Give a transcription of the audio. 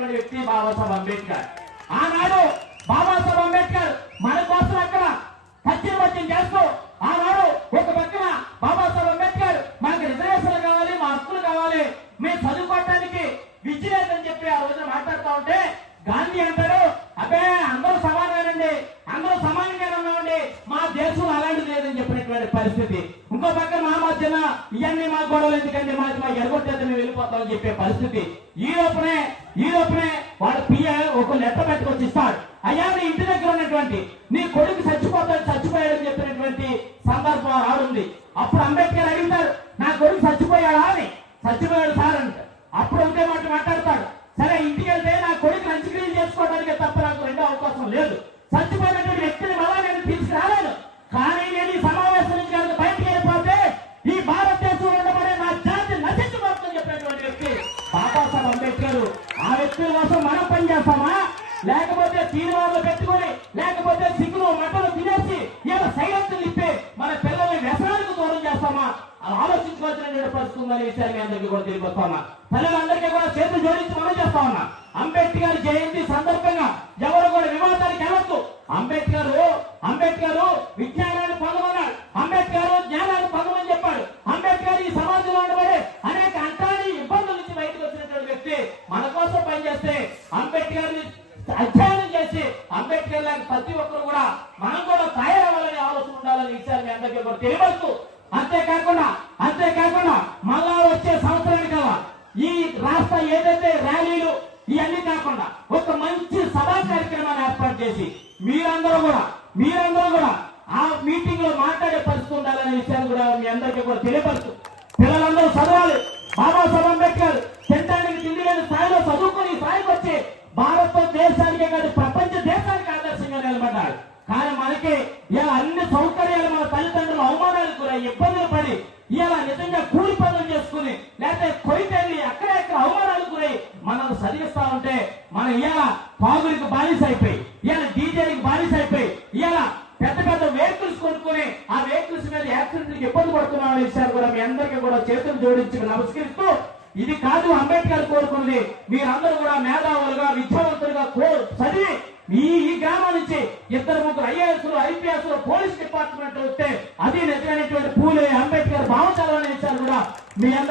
చేసినటువంటి వ్యక్తి బాబాసాహెబ్ అంబేద్కర్. ఆనాడు బాబాసాహెబ్ అంబేద్కర్ మన కోసం అక్కడ సత్యవచనం చేస్తూ ఆనాడు ఒక పక్కన బాబాసాహెబ్ అంబేద్కర్ మనకు రిజర్వేషన్లు కావాలి, మా హక్కులు కావాలి, మేము చదువుకోవడానికి విద్య లేదని చెప్పి ఆ రోజున మాట్లాడుతూ ఉంటే గాంధీ అంటాడు, అబ్బే అందరూ సమానమేనండి, అందరూ సమానంగానే ఉన్నామండి, మా దేశం అలాంటిది లేదని చెప్పినటువంటి పరిస్థితి. ఇంకో పక్కన మా మధ్యన ఇవన్నీ మా గొడవలు ఎందుకండి, మా ఎడగొట్టేది మేము వెళ్ళిపోతామని చెప్పే పరిస్థితి. ఈ లోపనే వాడు పిఏ ఒక లెటర్ పెట్టుకొచ్చి ఇస్తాడు, అయ్యా నీ ఇంటి దగ్గర ఉన్నటువంటి నీ కొడుకు చచ్చిపోయాడని చెప్పినటువంటి సందర్భం ఆడుంది. అప్పుడు అంబేద్కర్ అడుగుతాడు, నా కొడుకు చచ్చిపోయాడా అని. చచ్చిపోయాడు సార్ అంటే అప్పుడు ఒకే మాట మాట్లాడతాడు, సరే ఇంటికి వెళ్తే నా కొడుకు అంత్యక్రియలు చేసుకోవడానికి తప్ప నాకు రెండో అవకాశం లేదు, చచ్చిపోయినటువంటి వ్యక్తిని మళ్ళా నేను తీసుకురాలేను, కానీ నేను ఈ సమావేశం నుంచి కనుక బయటికి వెళ్ళిపోతే ఈ భారతదేశంలో ఉండబడే నా జాతి నశించిపోతుందని చెప్పినటువంటి వ్యక్తి బాబాసాహెబ్ అంబేద్కర్. ఆ వ్యక్తుల కోసం మనం పనిచేస్తామా, లేకపోతే తీర్మానాలు పెట్టుకుని, లేకపోతే సిగ్గులు మటలు తినేసి ఇలా సైలెంట్ ఇప్పి మన పిల్లల్ని వ్యసనాలకు దూరం చేస్తామా, ఆలోచించుకోవాల్సిన పరిస్థితి ఉందనే విషయాన్ని మీ అందరికీ కూడా తెలియపరుస్తామా. పిల్లలందరికీ కూడా చేతులు జోడించి మనం చేస్తా ఉన్నా. అంబేద్కర్ జయంతి సందర్భంగా ఎవరు కూడా వివాదానికి వెళ్ళొద్దు. అంబేద్కర్ విజ్ఞానాన్ని పొందమన్నాడు, అంబేద్కర్ జ్ఞానాన్ని పొందమని చెప్పాడు. అంబేద్కర్ ఈ సమాజంలో ఉండబడే అనేక అంటాన్ని ఇబ్బందుల నుంచి బయటకు వచ్చినటువంటి వ్యక్తి. మన కోసం పనిచేస్తే అంబేద్కర్ ని అధ్యయనం చేసి అంబేద్కర్ లాంటి ప్రతి ఒక్కరు కూడా మనం కూడా తయారవ్వాలని ఆలోచన ఉండాలని విషయాన్ని మీ అందరికీ కూడా తెలియవచ్చు. అంతేకాకుండా మళ్ళా వచ్చే సంవత్సరానికి కల్లా ఈ రాష్ట్ర ఏదైతే ర్యాలీలు ఇవన్నీ కాకుండా ఒక మంచి సభా కార్యక్రమాన్ని ఏర్పాటు చేసి మీరందరూ కూడా ఆ మీటింగ్ లో మాట్లాడే పరిస్థితి ఉండాలనే విషయాన్ని కూడా మీ అందరికీ కూడా తెలియపరుస్తూ, పిల్లలందరూ చదవాలి. బాబాసాహెబ్ అంబేద్కర్ తినడానికి తిండి లేని స్థాయిలో చదువుకుని స్థాయికి వచ్చి భారతదేశానికే కాదు ప్రపంచ దేశానికి ఆదర్శంగా నిలబడ్డాడు. కానీ మనకి ఇలా అన్ని సౌకర్యాలు మన తల్లిదండ్రులు అవమానాలు కూడా ఇబ్బందులు పడి ఇలా నిజంగా కూలి పనులు చేసుకుని లేకపోతే కొయితెళ్ళి అక్కడెక్కడ అవమానాలు గురై మనం చదివిస్తా ఉంటే మనం ఇలా పాగులకు బానిస అయిపోయి, ఇలా డీజేలకు బానిస అయిపోయి, ఇలా పెద్ద వెహికల్స్ కొనుక్కుని ఆ వెహికల్స్ మీద యాక్సిడెంట్లకు ఇబ్బంది పడుతున్న విషయాలు కూడా మీ అందరికీ కూడా చేతులు జోడించి నమస్కరిస్తూ, ఇది కాదు అంబేద్కర్ కోరుకున్నది. మీరందరూ కూడా మేధావులుగా విద్యావంతులుగా చదివి ఈ గ్రామం నుంచి 2-3 ఐఏఎస్లు, ఐపీఎస్లు, పోలీస్ డిపార్ట్మెంట్ వస్తే అది నిజమైనటువంటి పూలే అంబేద్కర్ భావచాలనే విషయాలు కూడా మీ అందరూ